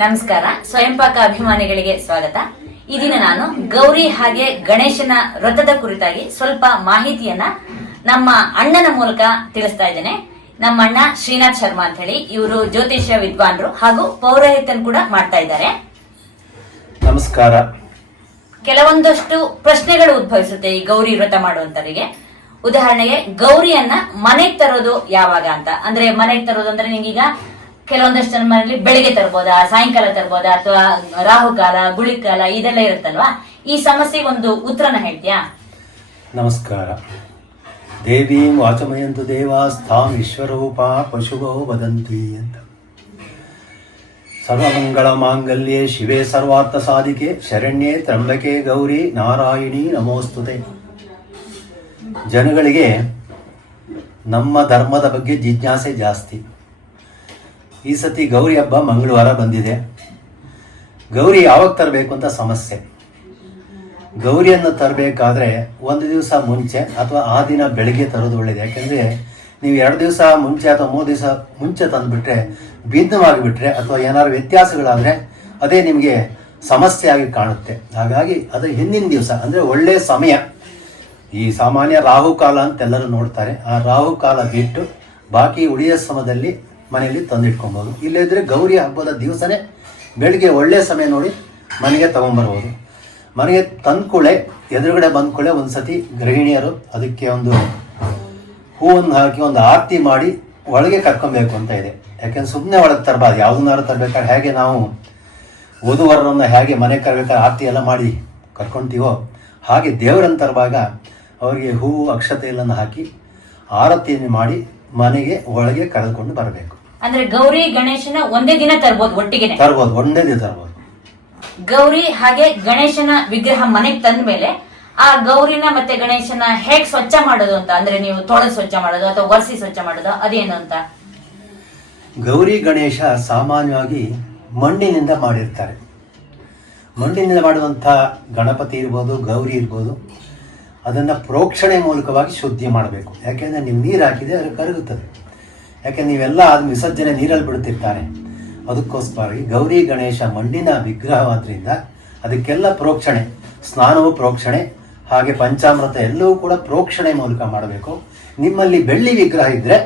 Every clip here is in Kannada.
ನಮಸ್ಕಾರ. ಸ್ವಯಂ ಪಾಕ ಅಭಿಮಾನಿಗಳಿಗೆ ಸ್ವಾಗತ. ಈ ದಿನ ನಾನು ಗೌರಿ ಹಾಗೆ ಗಣೇಶನ ವ್ರತದ ಕುರಿತಾಗಿ ಸ್ವಲ್ಪ ಮಾಹಿತಿಯನ್ನ ನಮ್ಮ ಅಣ್ಣನ ಮೂಲಕ ತಿಳಿಸ್ತಾ ಇದ್ದೇನೆ. ನಮ್ಮ ಅಣ್ಣ ಶ್ರೀನಾಥ್ ಶರ್ಮಾ ಅಂತ ಹೇಳಿ. ಇವರು ಜ್ಯೋತಿಷ್ಯ ವಿದ್ವಾನ್ರು ಹಾಗೂ ಪೌರೋಹಿತನ್ ಕೂಡ ಮಾಡ್ತಾ ಇದ್ದಾರೆ. ನಮಸ್ಕಾರ. ಕೆಲವೊಂದಷ್ಟು ಪ್ರಶ್ನೆಗಳು ಉದ್ಭವಿಸುತ್ತೆ ಈ ಗೌರಿ ವ್ರತ ಮಾಡುವಂತವರಿಗೆ. ಉದಾಹರಣೆಗೆ ಗೌರಿಯನ್ನ ಮನೆಗೆ ತರೋದು ಯಾವಾಗ ಅಂತ. ಅಂದ್ರೆ ಮನೆಗೆ ತರೋದು ಅಂದ್ರೆ ನಿಂಗೀಗ ಕೆಲವೊಂದಷ್ಟು ಜನ ಮನೆಯಲ್ಲಿ ಬೆಳಿಗ್ಗೆ ತರ್ಬೋದಾ, ಸಾಯಂಕಾಲ ತರ್ಬೋದಾ, ಅಥವಾ ರಾಹುಕಾಲ, ಗುಳಿಕಾಲ ಇದೆಲ್ಲ ಇರುತ್ತಲ್ವಾ? ಈ ಸಮಸ್ಯೆಗೆ ಒಂದು ಉತ್ತರನ ಹೇಳ್ತೀಯಾ? ನಮಸ್ಕಾರ. ದೇವೀಂ ವಾಚಮಯಂತು ದೇವಾಸ್ಥಾಂ ವಿಶ್ವರೂಪ ಪಶುಗೋ ವದಂತಿ ಅಂತ. ಸರ್ವಮಂಗಳ ಮಾಂಗಲ್ಯೆ ಶಿವೇ ಸರ್ವಾರ್ಥ ಸಾಧಿಕೆ, ಶರಣ್ಯೆ ತ್ರಂಬಕೆ ಗೌರಿ, ನಾರಾಯಣಿ ನಮೋಸ್ತುತೆ. ಜನಗಳಿಗೆ ನಮ್ಮ ಧರ್ಮದ ಬಗ್ಗೆ ಜಿಜ್ಞಾಸೆ ಜಾಸ್ತಿ. ಈ ಸತಿ ಗೌರಿ ಹಬ್ಬ ಮಂಗಳವಾರ ಬಂದಿದೆ. ಗೌರಿ ಯಾವಾಗ ತರಬೇಕು ಅಂತ ಸಮಸ್ಯೆ. ಗೌರಿಯನ್ನು ತರಬೇಕಾದ್ರೆ ಒಂದು ದಿವಸ ಮುಂಚೆ ಅಥವಾ ಆ ದಿನ ಬೆಳಗ್ಗೆ ತರೋದು ಒಳ್ಳೆಯದು ಯಾಕೆಂದರೆ ನೀವು ಎರಡು ದಿವಸ ಮುಂಚೆ ಅಥವಾ ಮೂರು ದಿವಸ ಮುಂಚೆ ತಂದುಬಿಟ್ರೆ ಭಿನ್ನವಾಗಿಬಿಟ್ರೆ ಅಥವಾ ಏನಾದ್ರು ವ್ಯತ್ಯಾಸಗಳಾದರೆ ಅದೇ ನಿಮಗೆ ಸಮಸ್ಯೆಯಾಗಿ ಕಾಣುತ್ತೆ. ಹಾಗಾಗಿ ಅದು ಹಿಂದಿನ ದಿವಸ, ಅಂದರೆ ಒಳ್ಳೆಯ ಸಮಯ. ಈ ಸಾಮಾನ್ಯ ರಾಹುಕಾಲ ಅಂತೆಲ್ಲರೂ ನೋಡ್ತಾರೆ. ಆ ರಾಹುಕಾಲ ಬಿಟ್ಟು ಬಾಕಿ ಉಳಿಯ ಸಮಯದಲ್ಲಿ ಮನೆಯಲ್ಲಿ ತಂದಿಟ್ಕೊಬೋದು. ಇಲ್ಲದಿದ್ದರೆ ಗೌರಿ ಹಬ್ಬದ ದಿವಸನೇ ಬೆಳಿಗ್ಗೆ ಒಳ್ಳೆಯ ಸಮಯ ನೋಡಿ ಮನೆಗೆ ತಗೊಂಬರ್ಬೋದು. ಮನೆಗೆ ತಂದ್ಕೊಳ್ಳೆ ಎದುರುಗಡೆ ಬಂದ್ಕೊಳ್ಳೆ ಒಂದು ಸತಿ ಗೃಹಿಣಿಯರು ಅದಕ್ಕೆ ಒಂದು ಹೂವನ್ನು ಹಾಕಿ ಒಂದು ಆರತಿ ಮಾಡಿ ಒಳಗೆ ಕರ್ಕೊಬೇಕು ಅಂತ ಇದೆ. ಯಾಕೆಂದ್ರೆ ಸುಮ್ಮನೆ ಒಳಗೆ ತರಬಾರ್ದು. ಯಾವುದನ್ನಾರು ತರಬೇಕಾದ್ರೆ ಹೇಗೆ ನಾವು ವಧುವರರನ್ನು ಹೇಗೆ ಮನೆ ಕರ್ಬೇಕಾದ್ರೆ ಆರತಿ ಎಲ್ಲ ಮಾಡಿ ಕರ್ಕೊತೀವೋ ಹಾಗೆ ದೇವರನ್ನು ತರುವಾಗ ಅವರಿಗೆ ಹೂವು ಅಕ್ಷತೆ ಎಲ್ಲನ್ನು ಹಾಕಿ ಆರತಿಯನ್ನು ಮಾಡಿ ಮನೆಗೆ ಒಳಗೆ ಕರೆದುಕೊಂಡು ಬರಬೇಕು. ಅಂದ್ರೆ ಗೌರಿ ಗಣೇಶನ ಒಂದೇ ದಿನ ತರ್ಬೋದು ಒಟ್ಟಿಗೆ ತರ್ಬೋದು ಒಂದೇ ದಿನ ತರ್ಬೋದು. ಗೌರಿ ಹಾಗೆ ಗಣೇಶನ ವಿಗ್ರಹ ಮನೆಗೆ ತಂದ ಮೇಲೆ ಆ ಗೌರಿನ ಮತ್ತೆ ಗಣೇಶನ ಹೇಗ್ ಸ್ವಚ್ಛ ಮಾಡೋದು ಅಂತ ಅಂದ್ರೆ ನೀವು ತೊಳೆದು ಸ್ವಚ್ಛ ಮಾಡೋದು ಅಥವಾ ಒರೆಸಿ ಸ್ವಚ್ಛ ಮಾಡೋದು ಅದೇನು ಅಂತ? ಗೌರಿ ಗಣೇಶ ಸಾಮಾನ್ಯವಾಗಿ ಮಣ್ಣಿನಿಂದ ಮಾಡಿರ್ತಾರೆ. ಮಣ್ಣಿನಿಂದ ಮಾಡುವಂಥ ಗಣಪತಿ ಇರ್ಬೋದು ಗೌರಿ ಇರ್ಬೋದು ಅದನ್ನು ಪ್ರೋಕ್ಷಣೆ ಮೂಲಕವಾಗಿ ಶುದ್ಧಿ ಮಾಡಬೇಕು. ಯಾಕೆಂದರೆ ನೀವು ನೀರು ಹಾಕಿದರೆ ಅದು ಕರಗುತ್ತದೆ. ಯಾಕೆಂದ್ರೆ ನೀವೆಲ್ಲ ಅದು ವಿಸರ್ಜನೆ ನೀರಲ್ಲಿ ಬಿಡುತ್ತಿರ್ತಾರೆ ಅದಕ್ಕೋಸ್ಕರ ಗೌರಿ ಗಣೇಶ ಮಣ್ಣಿನ ವಿಗ್ರಹವಾದ್ರಿಂದ ಅದಕ್ಕೆಲ್ಲ ಪ್ರೋಕ್ಷಣೆ ಸ್ನಾನವು ಪ್ರೋಕ್ಷಣೆ ಹಾಗೆ ಪಂಚಾಮೃತ ಎಲ್ಲವೂ ಕೂಡ ಪ್ರೋಕ್ಷಣೆ ಮೂಲಕ ಮಾಡಬೇಕು. ನಿಮ್ಮಲ್ಲಿ ಬೆಳ್ಳಿ ವಿಗ್ರಹ ಇದ್ದರೆ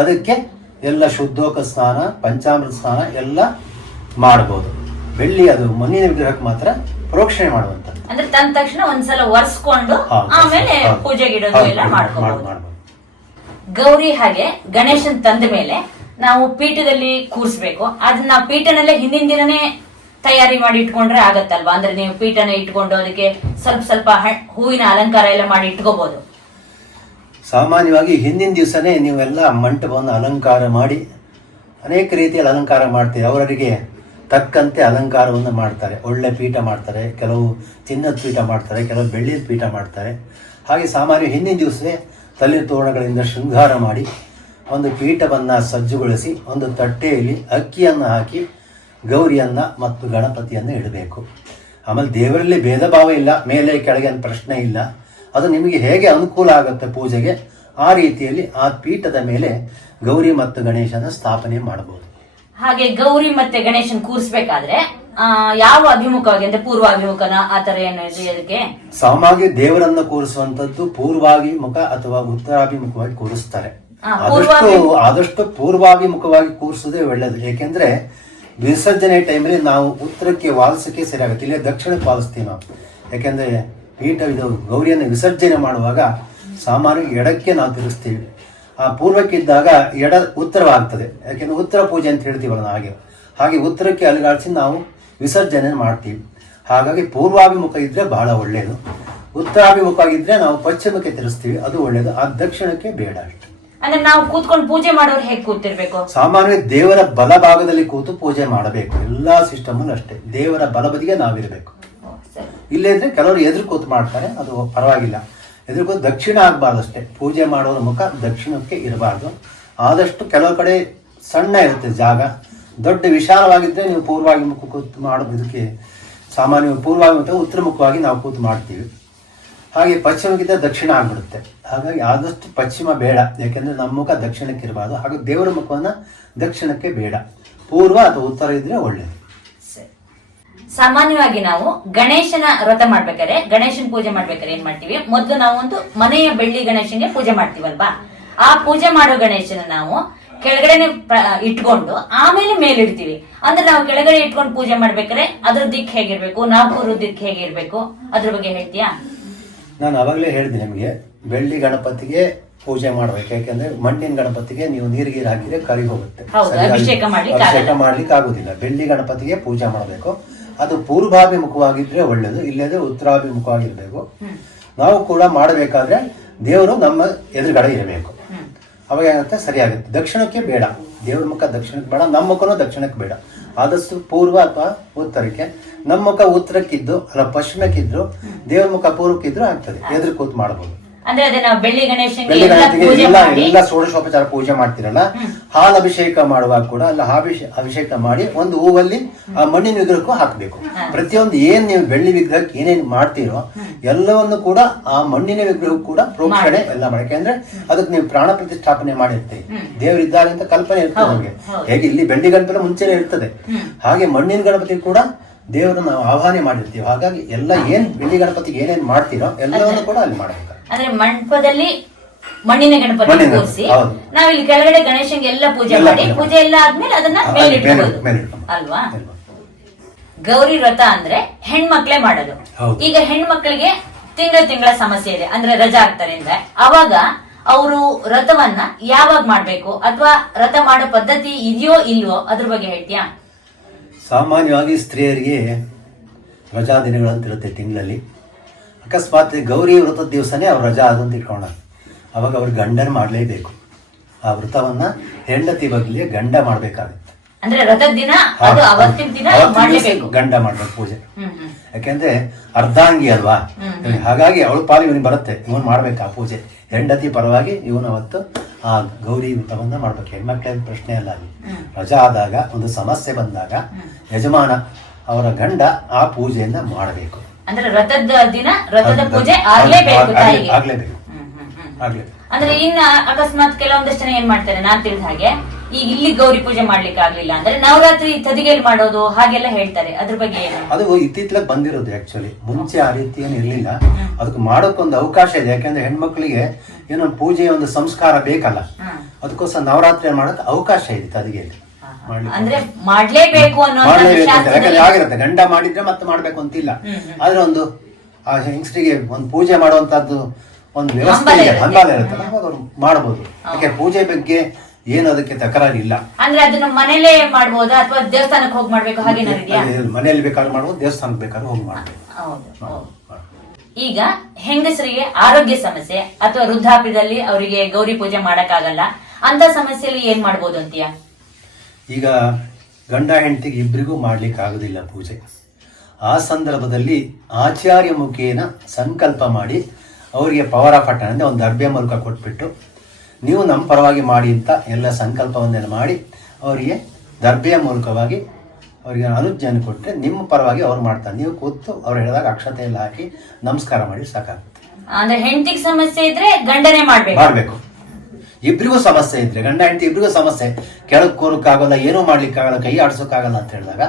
ಅದಕ್ಕೆ ಎಲ್ಲ ಶುದ್ಧೋಕ ಸ್ನಾನ ಪಂಚಾಮೃತ ಸ್ನಾನ ಎಲ್ಲ ಮಾಡ್ಬೋದು. ಬೆಳ್ಳಿ ಅದು ಮಣ್ಣಿನ ವಿಗ್ರಹಕ್ಕೆ ಮಾತ್ರ ಪ್ರೋಕ್ಷಣೆ ಮಾಡುವಂಥದ್ದು. ಅಂದ್ರೆ ತಂದ ತಕ್ಷಣ ಒಂದ್ಸಲ ಒರೆಸ್ಕೊಂಡು ಆಮೇಲೆ ಪೂಜೆ ಪೂಜೆಗಿಡೋದು ಹೌದು, ಎಲ್ಲ ಮಾಡ್ಕೋಬಹುದು ಮಾಡ್ಬೋದು. ಗೌರಿ ಹಾಗೆ ಗಣೇಶನ್ ತಂದ ಮೇಲೆ ನಾವು ಪೀಠದಲ್ಲಿ ಕೂರಿಸ್ಬೇಕು. ಅದನ್ನ ಪೀಠನಲ್ಲೇ ಹಿಂದಿನ ದಿನನೇ ತಯಾರಿ ಮಾಡಿ ಇಟ್ಕೊಂಡ್ರೆ ಆಗತ್ತಲ್ವಾ? ಅಂದ್ರೆ ನೀವು ಪೀಠನ ಇಟ್ಕೊಂಡು ಅದಕ್ಕೆ ಸ್ವಲ್ಪ ಸ್ವಲ್ಪ ಹೂವಿನ ಅಲಂಕಾರ ಎಲ್ಲ ಮಾಡಿ ಇಟ್ಕೋಬಹುದು ಸಾಮಾನ್ಯವಾಗಿ ಹಿಂದಿನ ದಿವಸನೇ ನೀವೆಲ್ಲ ಮಂಟಪವನ್ನು ಅಲಂಕಾರ ಮಾಡಿ, ಅನೇಕ ರೀತಿಯಲ್ಲಿ ಅಲಂಕಾರ ಮಾಡ್ತೀರಿ. ಅವರವರಿಗೆ ತಕ್ಕಂತೆ ಅಲಂಕಾರವನ್ನು ಮಾಡ್ತಾರೆ. ಒಳ್ಳೆ ಪೀಠ ಮಾಡ್ತಾರೆ, ಕೆಲವು ಚಿನ್ನದ ಪೀಠ ಮಾಡ್ತಾರೆ, ಕೆಲವು ಬೆಳ್ಳಿದ ಪೀಠ ಮಾಡ್ತಾರೆ. ಹಾಗೆ ಸಾಮಾನ್ಯ ಹಿಂದಿನ ದಿವಸವೇ ತಲೆ ತೋರಣಗಳಿಂದ ಶೃಂಗಾರ ಮಾಡಿ ಒಂದು ಪೀಠವನ್ನು ಸಜ್ಜುಗೊಳಿಸಿ ಒಂದು ತಟ್ಟೆಯಲ್ಲಿ ಅಕ್ಕಿಯನ್ನು ಹಾಕಿ ಗೌರಿಯನ್ನು ಮತ್ತು ಗಣಪತಿಯನ್ನು ಇಡಬೇಕು. ಆಮೇಲೆ ದೇವರಲ್ಲಿ ಭೇದ ಭಾವ ಇಲ್ಲ, ಮೇಲೆ ಕೆಳಗೆ ಅಂತ ಪ್ರಶ್ನೆ ಇಲ್ಲ. ಅದು ನಿಮಗೆ ಹೇಗೆ ಅನುಕೂಲ ಆಗುತ್ತೆ ಪೂಜೆಗೆ? ಆ ರೀತಿಯಲ್ಲಿ ಆ ಪೀಠದ ಮೇಲೆ ಗೌರಿ ಮತ್ತು ಗಣೇಶನ ಸ್ಥಾಪನೆ ಮಾಡಬಹುದು ಹಾಗೆ ಗೌರಿ ಮತ್ತೆ ಗಣೇಶನ್ ಕೂರಿಸ್ಬೇಕಾದ್ರೆ ಯಾವ ಅಭಿಮುಖವಾಗಿ ಅಂದ್ರೆ ಪೂರ್ವ ಅಭಿಮುಖನ ಆತರ ಏನು ಅದಕ್ಕೆ? ಸಾಮಾನ್ಯ ದೇವರನ್ನ ಕೂರಿಸುವಂತದ್ದು ಪೂರ್ವಾಭಿಮುಖ ಅಥವಾ ಉತ್ತರಾಭಿಮುಖವಾಗಿ ಕೂರಿಸ್ತಾರೆ. ಆದಷ್ಟು ಆದಷ್ಟು ಪೂರ್ವಾಭಿಮುಖವಾಗಿ ಕೂರಿಸೋದೇ ಒಳ್ಳೇದು. ಏಕೆಂದ್ರೆ ವಿಸರ್ಜನೆ ಟೈಮಲ್ಲಿ ನಾವು ಉತ್ತರಕ್ಕೆ ವಾಲಿಸಕ್ಕೆ ಸರಿಯಾಗುತ್ತೆ. ಇಲ್ಲೇ ದಕ್ಷಿಣಕ್ಕೆ ವಾಲಿಸ್ತೀವಿ ನಾವು. ಯಾಕೆಂದ್ರೆ ಪೀಠ ಇದು ಗೌರಿಯನ್ನು ವಿಸರ್ಜನೆ ಮಾಡುವಾಗ ಸಾಮಾನ್ಯ ಎಡಕ್ಕೆ ನಾವು ತಿರುಗಿಸ್ತೀವಿ. ಆ ಪೂರ್ವಕ್ಕೆ ಇದ್ದಾಗ ಎಡ ಉತ್ತರವಾಗ್ತದೆ. ಯಾಕೆಂದ್ರೆ ಉತ್ತರ ಪೂಜೆ ಅಂತ ಹೇಳ್ತೀವಲ್ಲ ಹಾಗೆ. ಹಾಗೆ ಉತ್ತರಕ್ಕೆ ಅಲುಗಾಡಿಸಿ ನಾವು ವಿಸರ್ಜನೆ ಮಾಡ್ತೀವಿ. ಹಾಗಾಗಿ ಪೂರ್ವಾಭಿಮುಖ ಇದ್ದರೆ ಬಹಳ ಒಳ್ಳೆಯದು ಉತ್ತರಾಭಿಮುಖ ಆಗಿದ್ರೆ ನಾವು ಪಶ್ಚಿಮಕ್ಕೆ ತಿರುಸ್ತೀವಿ ಅದು ಒಳ್ಳೆಯದು ಆ ದಕ್ಷಿಣಕ್ಕೆ ಬೇಡ ಅಷ್ಟೆ. ಅಂದ್ರೆ ನಾವು ಕೂತ್ಕೊಂಡು ಪೂಜೆ ಮಾಡೋರು ಹೇಗೆ ಕೂತಿರ್ಬೇಕು? ಸಾಮಾನ್ಯ ದೇವರ ಬಲಭಾಗದಲ್ಲಿ ಕೂತು ಪೂಜೆ ಮಾಡಬೇಕು. ಎಲ್ಲಾ ಸಿಸ್ಟಮ್ ಅಷ್ಟೇ. ದೇವರ ಬಲಬದಿಗೆ ನಾವಿರಬೇಕು. ಇಲ್ಲೇ ಇದ್ರೆ ಕೆಲವರು ಎದುರು ಕೂತು ಮಾಡ್ತಾರೆ ಅದು ಪರವಾಗಿಲ್ಲ. ಎದುರು ಕೂತು ದಕ್ಷಿಣ ಆಗಬಾರ್ದು ಅಷ್ಟೇ. ಪೂಜೆ ಮಾಡೋರ ಮುಖ ದಕ್ಷಿಣಕ್ಕೆ ಇರಬಾರ್ದು. ಆದಷ್ಟು ಕೆಲವು ಕಡೆ ಸಣ್ಣ ಇರುತ್ತೆ ಜಾಗ. ದೊಡ್ಡ ವಿಶಾಲವಾಗಿದ್ದರೆ ನೀವು ಪೂರ್ವಾಭಿಮುಖ ಕೂತು ಮಾಡೋದು ಇದಕ್ಕೆ ಸಾಮಾನ್ಯ ಪೂರ್ವಾಭಿಮುಖ ಉತ್ತರ ಮುಖವಾಗಿ ನಾವು ಕೂತು ಮಾಡ್ತೀವಿ. ಹಾಗೆ ಪಶ್ಚಿಮಕ್ಕಿಂತ ದಕ್ಷಿಣ ಆಗ್ಬಿಡುತ್ತೆ. ಹಾಗಾಗಿ ಆದಷ್ಟು ಪಶ್ಚಿಮ ಬೇಡ. ಯಾಕೆಂದ್ರೆ ನಮ್ಮ ಮುಖ ದಕ್ಷಿಣಕ್ಕೆ ಇರಬಾರ್ದು. ಹಾಗೂ ದೇವರ ಮುಖವನ್ನು ದಕ್ಷಿಣಕ್ಕೆ ಬೇಡ. ಪೂರ್ವ ಅಥವಾ ಉತ್ತರ ಇದ್ರೆ ಒಳ್ಳೆಯದು ಸಾಮಾನ್ಯವಾಗಿ ನಾವು ಗಣೇಶನ ವ್ರತ ಮಾಡ್ಬೇಕಾದ್ರೆ, ಗಣೇಶನ ಪೂಜೆ ಮಾಡ್ಬೇಕಾದ್ರೆ ಏನ್ ಮಾಡ್ತೀವಿ? ಮೊದಲು ನಾವು ಒಂದು ಮನೆಯ ಬೆಳ್ಳಿ ಗಣೇಶನಿಗೆ ಪೂಜೆ ಮಾಡ್ತೀವಲ್ವಾ? ಆ ಪೂಜೆ ಮಾಡೋ ಗಣೇಶನ ನಾವು ಕೆಳಗಡೆನೆ ಇಟ್ಕೊಂಡು ಆಮೇಲೆ ಮೇಲಿಡ್ತೀವಿ. ಅಂದ್ರೆ ನಾವು ಕೆಳಗಡೆ ಇಟ್ಕೊಂಡು ಪೂಜೆ ಮಾಡ್ಬೇಕಾದ್ರೆ ಅದ್ರ ದಿಕ್ ಹೇಗಿರ್ಬೇಕು? ನಾವು ದಿಕ್ಕು ದಿಕ್ ಹೇಗಿರ್ಬೇಕು? ಅದ್ರ ಬಗ್ಗೆ ಹೇಳ್ತೀಯಾ? ನಾನು ಅವಾಗಲೇ ಹೇಳಿದೆ ನಿಮಗೆ ಬೆಳ್ಳಿ ಗಣಪತಿಗೆ ಪೂಜೆ ಮಾಡ್ಬೇಕು. ಯಾಕಂದ್ರೆ ಮಣ್ಣಿನ ಗಣಪತಿಗೆ ನೀವು ನೀರಿಗೆ ಹಾಕಿದ್ರೆ ಕರಿ ಹೋಗುತ್ತೆ ಅಭಿಷೇಕ ಮಾಡ್ಲಿಕ್ಕೆ ಆಗುದಿಲ್ಲ. ಬೆಳ್ಳಿ ಗಣಪತಿಗೆ ಪೂಜೆ ಮಾಡಬೇಕು. ಅದು ಪೂರ್ವಾಭಿಮುಖವಾಗಿದ್ರೆ ಒಳ್ಳೇದು ಇಲ್ಲದೆ ಉತ್ತರಾಭಿಮುಖವಾಗಿರ್ಬೇಕು. ನಾವು ಕೂಡ ಮಾಡಬೇಕಾದ್ರೆ ದೇವರು ನಮ್ಮ ಎದುರುಗಡೆ ಇರಬೇಕು. ಅವಾಗ ಏನಾಗುತ್ತೆ ಸರಿಯಾಗುತ್ತೆ. ದಕ್ಷಿಣಕ್ಕೆ ಬೇಡ. ದೇವ್ರ ಮುಖ ದಕ್ಷಿಣಕ್ಕೆ ಬೇಡ, ನಮ್ಮ ಮುಖನೂ ದಕ್ಷಿಣಕ್ಕೆ ಬೇಡ. ಆದಷ್ಟು ಪೂರ್ವ ಅಥವಾ ಉತ್ತರಕ್ಕೆ. ನಮ್ಮ ಮುಖ ಉತ್ತರಕ್ಕಿದ್ದು ಅಲ್ಲ ಪಶ್ಚಿಮಕ್ಕಿದ್ರು ದೇವ್ರ ಮುಖ ಪೂರ್ವಕ್ಕಿದ್ರು ಆಗ್ತದೆ. ಎದುರು ಕೂತ್ ಮಾಡಬಹುದು ಅಂದ್ರೆ ಅದೇ ನಾವು ಬೆಳ್ಳಿ ಗಣೇಶನಿಗೆ ಎಲ್ಲ ಪೂಜೆ ಎಲ್ಲ ಮಾಡಿ ಎಲ್ಲ ಷೋಡಶೋಪಚಾರ ಪೂಜೆ ಮಾಡ್ತಿರಲ್ಲ? ಹಾಲು ಅಭಿಷೇಕ ಮಾಡುವಾಗ ಕೂಡ ಅಲ್ಲ ಅಭಿಷೇಕ ಅಭಿಷೇಕ ಮಾಡಿ ಒಂದು ಹೂವಲ್ಲಿ ಆ ಮಣ್ಣಿನ ವಿಗ್ರಹಕ್ಕೂ ಹಾಕಬೇಕು. ಪ್ರತಿಯೊಂದು ಏನ್ ನೀವು ಬೆಳ್ಳಿ ವಿಗ್ರಹಕ್ಕೆ ಏನೇನ್ ಮಾಡ್ತೀರೋ ಎಲ್ಲವನ್ನು ಕೂಡ ಆ ಮಣ್ಣಿನ ವಿಗ್ರಹಕ್ಕೂ ಕೂಡ ಪ್ರೋಕ್ಷಣೆ ಎಲ್ಲ ಮಾಡಿ ಅಂದ್ರೆ ಅದಕ್ಕೆ ನೀವು ಪ್ರಾಣ ಪ್ರತಿಷ್ಠಾಪನೆ ಮಾಡಿರ್ತೀವಿ ದೇವರಿದ್ದಾರೆ ಅಂತ ಕಲ್ಪನೆ ಇರ್ತದೆ ನಮಗೆ. ಹೇಗೆ ಇಲ್ಲಿ ಬೆಳ್ಳಿ ಗಣಪತಿ ಮುಂಚೆನೆ ಇರ್ತದೆ. ಹಾಗೆ ಮಣ್ಣಿನ ಗಣಪತಿ ಕೂಡ ದೇವರನ್ನ ನಾವು ಆಹ್ವಾನ ಮಾಡಿರ್ತೀವಿ. ಹಾಗಾಗಿ ಎಲ್ಲ ಏನ್ ಬೆಳ್ಳಿ ಗಣಪತಿಗೆ ಏನೇನ್ ಮಾಡ್ತೀರೋ ಎಲ್ಲವನ್ನು ಕೂಡ ಅಲ್ಲಿ ಮಾಡಬೇಕು. ಅಂದ್ರೆ ಮಂಟಪದಲ್ಲಿ ಮಣ್ಣಿನ ಗಣಪತಿ ಮಣ್ಣಿನ ಕೂರಿಸಿ ಹೌದು. ನಾವಿಲ್ಲಿ ಕೆಳಗಡೆ ಗಣೇಶನ್ಗೆ ಎಲ್ಲ ಪೂಜೆ ಎಲ್ಲ ಮಾಡಿ ಪೂಜೆ ಪೂಜೆ ಎಲ್ಲ ಆದ್ಮೇಲೆ ಅದನ್ನ ಮೇಲೆ- ಮೇಲಿಡ್ಬೋದು. ಅಲ್ವಾ? ಗೌರಿ ವ್ರತ ಅಂದ್ರೆ ಹೆಣ್ಮಕ್ಳೇ ಮಾಡೋದು. ಹೌದು. ಈಗ ಹೆಣ್ಮಕ್ಳಿಗೆ ತಿಂಗಳ ತಿಂಗಳ ಸಮಸ್ಯೆ ಇದೆ ಅಂದ್ರೆ ರಜಾ ಆಗ್ತಾರೆ ಅಂದ್ರೆ. ಅವಾಗ ಅವರು ವ್ರತವನ್ನ ಯಾವಾಗ ಮಾಡ್ಬೇಕು? ಅಥವಾ ವ್ರತ ಮಾಡೋ ಪದ್ಧತಿ ಇದೆಯೋ ಇಲ್ವೋ ಅದ್ರ ಬಗ್ಗೆ ಹೇಳ್ತೀಯಾ? ಸಾಮಾನ್ಯವಾಗಿ ಸ್ತ್ರೀಯರಿಗೆ ರಜಾ ದಿನಗಳು ಅಂತ ಇರುತ್ತೆ ತಿಂಗಳಲ್ಲಿ. ಅಕಸ್ಮಾತ್ ಗೌರಿ ವ್ರತದ ದಿವಸನೇ ಅವ್ರು ರಜಾ ಆದಂತ ಇಟ್ಕೊಂಡ ಅವಾಗ ಅವ್ರು ಗಂಡನ ಮಾಡಲೇಬೇಕು. ಆ ವ್ರತವನ್ನ ಹೆಂಡತಿ ಬಗ್ಲಿ ಗಂಡ ಮಾಡಬೇಕಾಗುತ್ತೆ. ಅಂದ್ರೆ ವ್ರತದ ದಿನ ಅದು ಅವತ್ತಿನ ದಿನ ಮಾಡ್ಲೇಬೇಕು. ಗಂಡ ಮಾಡ್ಬೇಕು ಪೂಜೆ. ಯಾಕೆಂದ್ರೆ ಅರ್ಧಾಂಗಿ ಅಲ್ವಾ? ಹಾಗಾಗಿ ಅವಳು ಪಾಲು ಇವನಿಗೆ ಬರುತ್ತೆ. ಇವನು ಮಾಡ್ಬೇಕು ಆ ಪೂಜೆ. ಹೆಂಡತಿ ಪರವಾಗಿ ಇವನು ಅವತ್ತು ಆ ಗೌರಿ ವ್ರತವನ್ನ ಮಾಡ್ಬೇಕು. ಹೆಣ್ಮಕ್ಳ ಪ್ರಶ್ನೆ ಅಲ್ಲ ಅಲ್ಲಿ ರಜಾ ಆದಾಗ ಒಂದು ಸಮಸ್ಯೆ ಬಂದಾಗ ಯಜಮಾನ ಅವರ ಗಂಡ ಆ ಪೂಜೆಯನ್ನ ಮಾಡಬೇಕು. ಅಂದ್ರೆ ರಥದ ದಿನ ರಥದ ಪೂಜೆ ಆಗ್ಲೇಬೇಕು ತಾಯಿಗೆ. ಆಗ್ಲೇಬೇಕು. ಆಗ್ಲೇಬೇಕು ಅಂದ್ರೆ ಇನ್ನ ಅಕಸ್ಮಾತ್ ಕೆಲವೊಂದಷ್ಟು ಜನ ಏನ್ ಮಾಡ್ತಾರೆ ನಾನ್ ತಿಳಿದ ಹಾಗೆ ಈಗ ಇಲ್ಲಿ ಗೌರಿ ಪೂಜೆ ಮಾಡ್ಲಿಕ್ಕೆ ಆಗ್ಲಿಲ್ಲ ಅಂದ್ರೆ ನವರಾತ್ರಿ ತದಿಗೆಯಲ್ಲಿ ಮಾಡೋದು ಹಾಗೆಲ್ಲ ಹೇಳ್ತಾರೆ. ಅದ್ರ ಬಗ್ಗೆ ಅದು ಇತ್ತೀಚೆಗೆ ಬಂದಿರೋದು ಆಕ್ಚುಲಿ ಮುಂಚೆ ಆ ರೀತಿ ಏನು ಇರ್ಲಿಲ್ಲ. ಅದಕ್ಕೆ ಮಾಡೋಕ್ಕೊಂದು ಅವಕಾಶ ಇದೆ. ಯಾಕಂದ್ರೆ ಹೆಣ್ಮಕ್ಳಿಗೆ ಏನೋ ಪೂಜೆಯ ಒಂದು ಸಂಸ್ಕಾರ ಬೇಕಲ್ಲ. ಅದಕ್ಕೋಸ್ಕರ ನವರಾತ್ರಿ ಮಾಡೋಕೆ ಅವಕಾಶ ಇದೆ ತದಿಗೆಯಲ್ಲಿ. ಅಂದ್ರೆ ಮಾಡ್ಲೇಬೇಕು ಅನ್ನೋ ಮಾಡ್ಲೇಬೇಕು ಅಂತ. ಯಾಕಂದ್ರೆ ಆಗಿರುತ್ತೆ ಗಂಡ ಮಾಡಿದ್ರೆ ಮತ್ತೆ ಮಾಡ್ಬೇಕು ಅಂತಿಲ್ಲ. ಆದ್ರೆ ಒಂದು ಆ ಹೆಂಗಸರಿಗೆ ಒಂದು ಪೂಜೆ ಮಾಡುವಂತದ್ದು ಒಂದು ವ್ಯವಸ್ಥೆ ಇದೆ. ಇರುತ್ತೆ. ಹಂಬಲ ಇರುತ್ತಲ್ಲ ಅವ್ರು ಮಾಡಬಹುದು ಯಾಕೆ ಪೂಜೆ ಬಗ್ಗೆ ಏನು ಅದಕ್ಕೆ ತಕರಾರು ಇಲ್ಲ ಅಂದ್ರೆ ಅದನ್ನ ಮನೇಲೆ ಮಾಡಬಹುದು ಅಥವಾ ದೇವಸ್ಥಾನಕ್ಕೆ ಹೋಗಿ ಮಾಡ್ಬೇಕು? ಹಾಗೆ ಮನೇಲಿ ಬೇಕಾದ್ರೂ ಮಾಡ್ಬೋದು ದೇವಸ್ಥಾನಕ್ಕೆ ಬೇಕಾದ್ರೂ ಹೋಗಿ ಮಾಡ್ಬೇಕು. ಈಗ ಹೆಂಗಸರಿಗೆ ಆರೋಗ್ಯ ಸಮಸ್ಯೆ ಅಥವಾ ವೃದ್ಧಾಪ್ಯದಲ್ಲಿ ಅವರಿಗೆ ಗೌರಿ ಪೂಜೆ ಮಾಡಕ್ಕಾಗಲ್ಲ ಅಂತ ಸಮಸ್ಯೆಯಲ್ಲಿ ಏನ್ ಮಾಡ್ಬೋದು ಅಂತೀಯಾ? ಈಗ ಗಂಡ ಹೆಂಡತಿಗೆ ಇಬ್ಬರಿಗೂ ಮಾಡ್ಲಿಕ್ಕೆ ಆಗುದಿಲ್ಲ ಪೂಜೆ. ಆ ಸಂದರ್ಭದಲ್ಲಿ ಆಚಾರ್ಯ ಮುಖೇನ ಸಂಕಲ್ಪ ಮಾಡಿ ಅವರಿಗೆ ಪವರ ಪಟ್ಟಣ ಅಂದರೆ ಒಂದು ಅರ್ಬೆ ಮೂಲಕ ಕೊಟ್ಬಿಟ್ಟು ನೀವು ನಮ್ಮ ಪರವಾಗಿ ಮಾಡಿ ಅಂತ ಎಲ್ಲ ಸಂಕಲ್ಪವನ್ನೆಲ್ಲ ಮಾಡಿ ಅವರಿಗೆ ದರ್ಬೆಯ ಮೂಲಕವಾಗಿ ಅವರಿಗೆ ಅನುಜ್ಞೆಯನ್ನು ಕೊಟ್ಟರೆ ನಿಮ್ಮ ಪರವಾಗಿ ಅವ್ರು ಮಾಡ್ತಾರೆ. ನೀವು ಕೂತು ಅವ್ರು ಹೇಳಿದಾಗ ಅಕ್ಷತೆಯಲ್ಲಿ ಹಾಕಿ ನಮಸ್ಕಾರ ಮಾಡಿ ಸಾಕಾಗುತ್ತೆ. ಅಂದ್ರೆ ಹೆಂಡತಿಗೆ ಸಮಸ್ಯೆ ಇದ್ರೆ ಗಂಡನೇ ಮಾಡ್ಬೇಕು. ಮಾಡಬೇಕು. ಇಬ್ರಿಗೂ ಸಮಸ್ಯೆ ಇದ್ರೆ ಗಂಡ ಹೆಂಡತಿ ಇಬ್ರಿಗೂ ಸಮಸ್ಯೆ. ಕೆಳಗೆ ಕೂರಕ್ಕಾಗಲ್ಲ ಏನೂ ಮಾಡ್ಲಿಕ್ಕಾಗಲ್ಲ ಕೈ ಆಡಿಸೋಕ್ಕಾಗಲ್ಲ ಅಂತ ಹೇಳಿದಾಗ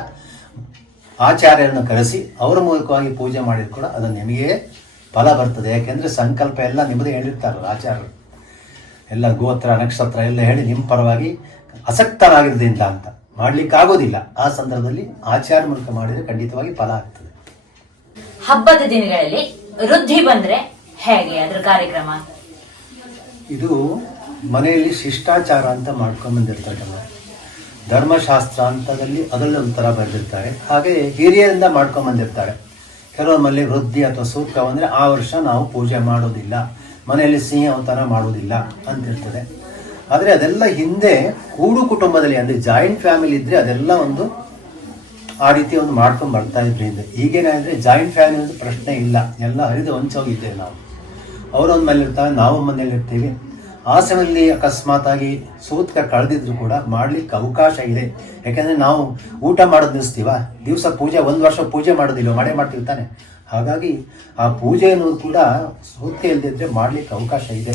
ಆಚಾರ್ಯರನ್ನು ಕರೆಸಿ ಅವರ ಮೂಲಕವಾಗಿ ಪೂಜೆ ಮಾಡಿದ್ರು ಕೂಡ ಅದು ನಿಮಗೆ ಫಲ ಬರ್ತದೆ. ಯಾಕೆಂದ್ರೆ ಸಂಕಲ್ಪ ಎಲ್ಲ ನಿಮ್ಮದೇ ಹೇಳಿರ್ತಾರಲ್ಲ ಆಚಾರ್ಯರು. ಎಲ್ಲ ಗೋತ್ರ ನಕ್ಷತ್ರ ಎಲ್ಲ ಹೇಳಿ ನಿಮ್ಮ ಪರವಾಗಿ ಅಸಕ್ತರಾಗಿರೋದ್ರಿಂದ ಅಂತ. ಮಾಡ್ಲಿಕ್ಕೆ ಆಗೋದಿಲ್ಲ ಆ ಸಂದರ್ಭದಲ್ಲಿ ಆಚಾರ ಮೂಲಕ ಮಾಡಿದ್ರೆ ಖಂಡಿತವಾಗಿ ಫಲ ಆಗ್ತದೆ. ಹಬ್ಬದ ದಿನಗಳಲ್ಲಿ ವೃದ್ಧಿ ಬಂದ್ರೆ ಹೇಗೆ? ಅದ್ರ ಕಾರ್ಯಕ್ರಮ? ಇದು ಮನೆಯಲ್ಲಿ ಶಿಷ್ಟಾಚಾರ ಅಂತ ಮಾಡ್ಕೊಂಡ್ ಬಂದಿರ್ತಾರಲ್ಲ ಧರ್ಮಶಾಸ್ತ್ರ ಅಂತದಲ್ಲಿ ಅದರಲ್ಲಿ ಒಂಥರ ಬರೆದಿರ್ತಾರೆ. ಹಾಗೆ ಹಿರಿಯರಿಂದ ಮಾಡ್ಕೊಂಬಂದಿರ್ತಾರೆ ಕೆಲವೊಮ್ಮೆ ಮನೆ ವೃದ್ಧಿ ಅಥವಾ ಸೂಕ್ತ ಅಂದರೆ ಆ ವರ್ಷ ನಾವು ಪೂಜೆ ಮಾಡೋದಿಲ್ಲ. ಮನೆಯಲ್ಲಿ ಸಿಂಹ ಅವತಾರ ಮಾಡೋದಿಲ್ಲ ಅಂತಿರ್ತದೆ. ಆದರೆ ಅದೆಲ್ಲ ಹಿಂದೆ ಕೂಡು ಕುಟುಂಬದಲ್ಲಿ, ಅಂದರೆ ಜಾಯಿಂಟ್ ಫ್ಯಾಮಿಲಿ ಇದ್ದರೆ ಅದೆಲ್ಲ ಒಂದು ಆ ರೀತಿ ಒಂದು ಮಾಡ್ಕೊಂಡು ಬರ್ತಾ ಇದ್ರಿ ಹಿಂದೆ. ಈಗೇನಾದ್ರೆ ಜಾಯಿಂಟ್ ಫ್ಯಾಮಿಲಿ ಪ್ರಶ್ನೆ ಇಲ್ಲ. ಎಲ್ಲ ಹರಿದು ಹೊಂಚೋಗಿದ್ದೇವೆ ನಾವು. ಅವರೊಂದು ಮನೇಲಿ ಇರ್ತಾರೆ ನಾವು ಮನೇಲಿ ಇರ್ತೀವಿ ಅಕಸ್ಮಾತಾಗಿ ಸೂತ್ಕ ಕಳೆದಿದ್ರು ಕೂಡ ಮಾಡ್ಲಿಕ್ಕೆ ಅವಕಾಶ ಇದೆ. ಯಾಕಂದ್ರೆ ನಾವು ಊಟ ಮಾಡೋದು ನಿಲ್ಲಿಸ್ತೀವ ದಿವಸ ಪೂಜೆ, ಒಂದು ವರ್ಷ ಪೂಜೆ ಮಾಡೋದಿಲ್ಲ ಮಳೆ ಮಾಡ್ತೀವಿ ತಾನೆ. ಹಾಗಾಗಿ ಆ ಪೂಜೆ ಅನ್ನೋದು ಕೂಡ ಸೂತ್ಕ ಇಲ್ಲದಿದ್ದರೆ ಮಾಡ್ಲಿಕ್ಕೆ ಅವಕಾಶ ಇದೆ.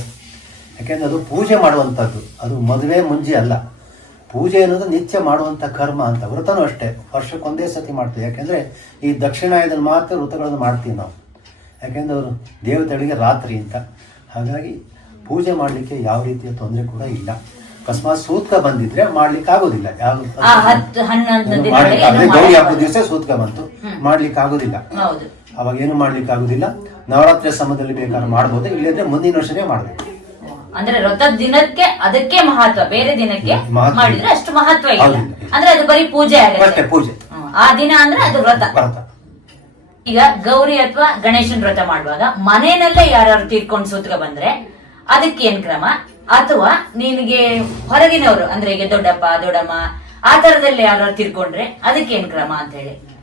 ಯಾಕೆಂದರೆ ಅದು ಪೂಜೆ ಮಾಡುವಂಥದ್ದು. ಅದು ಮದುವೆ ಮುಂಜಿ ಅಲ್ಲ. ಪೂಜೆ ಅನ್ನೋದು ನಿತ್ಯ ಮಾಡುವಂಥ ಕರ್ಮ ಅಂತ. ವ್ರತನೂ ಅಷ್ಟೇ. ವರ್ಷಕ್ಕೊಂದೇ ಸತಿ ಮಾಡ್ತೀವಿ. ಯಾಕೆಂದರೆ ಈ ದಕ್ಷಿಣಾಯದಲ್ಲಿ ಮಾತ್ರ ವ್ರತಗಳನ್ನು ಮಾಡ್ತೀವಿ ನಾವು. ಯಾಕೆಂದರೆ ಅವರು ದೇವತೆಗಳಿಗೆ ರಾತ್ರಿ ಅಂತ. ಹಾಗಾಗಿ ಪೂಜೆ ಮಾಡಲಿಕ್ಕೆ ಯಾವ ರೀತಿಯ ತೊಂದರೆ ಕೂಡ ಇಲ್ಲ. ಅಕಸ್ಮಾತ್ ಸೂತ್ಕ ಬಂದಿದ್ರೆ ಮಾಡ್ಲಿಕ್ಕೆ ಆಗೋದಿಲ್ಲ. ಯಾವ ಗೌರಿ ಹಬ್ಬದ ದಿವಸ ಸೂತ್ಕ ಬಂತು. ಮಾಡ್ಲಿಕ್ಕೆ ಆಗೋದಿಲ್ಲ. ಹೌದು. ಅವಾಗ ಏನು ಮಾಡ್ಲಿಕ್ಕೆ ಆಗೋದಿಲ್ಲ. ನವರಾತ್ರಿ ಸಮಯದಲ್ಲಿ ಬೇಕಾದ್ರೆ ಮಾಡಬಹುದು ಇಲ್ಲದ್ರೆ ಮುಂದಿನ ವರ್ಷನೇ ಮಾಡಬೇಕು. ಅಂದ್ರೆ ವ್ರತದ ದಿನಕ್ಕೆ ಅದಕ್ಕೆ ಮಹತ್ವ ಬೇರೆ ದಿನಕ್ಕೆ ಮಾಡಿದ್ರೆ ಅಷ್ಟು ಮಹತ್ವ ಇಲ್ಲ. ಅಂದ್ರೆ ಅದು ಬರೀ ಪೂಜೆ ಆಗುತ್ತೆ. ಪೂಜೆ. ಆ ದಿನ ಅಂದ್ರೆ ಅದು ವ್ರತ. ವ್ರತ. ಈಗ ಗೌರಿ ಅಥವಾ ಗಣೇಶನ್ ವ್ರತ ಮಾಡುವಾಗ ಮನೆಯಲ್ಲೇ ಯಾರು ತೀರ್ಕೊಂಡು ಸೂತ್ಕ ಬಂದ್ರೆ ಅದಕ್ಕೆ ಏನ್ ಕ್ರಮ? ಅಥವಾ ನಿನಗೆ ಹೊರಗಿನವರು, ಅಂದ್ರೆ ಈಗ ದೊಡ್ಡಪ್ಪ, ದೊಡ್ಡಮ್ಮ, ಆ ತರದಲ್ಲಿ ಯಾರು ತಿರ್ಕೊಂಡ್ರೆ ಅದಕ್ಕೆ ಏನ್ ಕ್ರಮ ಅಂತ ಹೇಳಿ.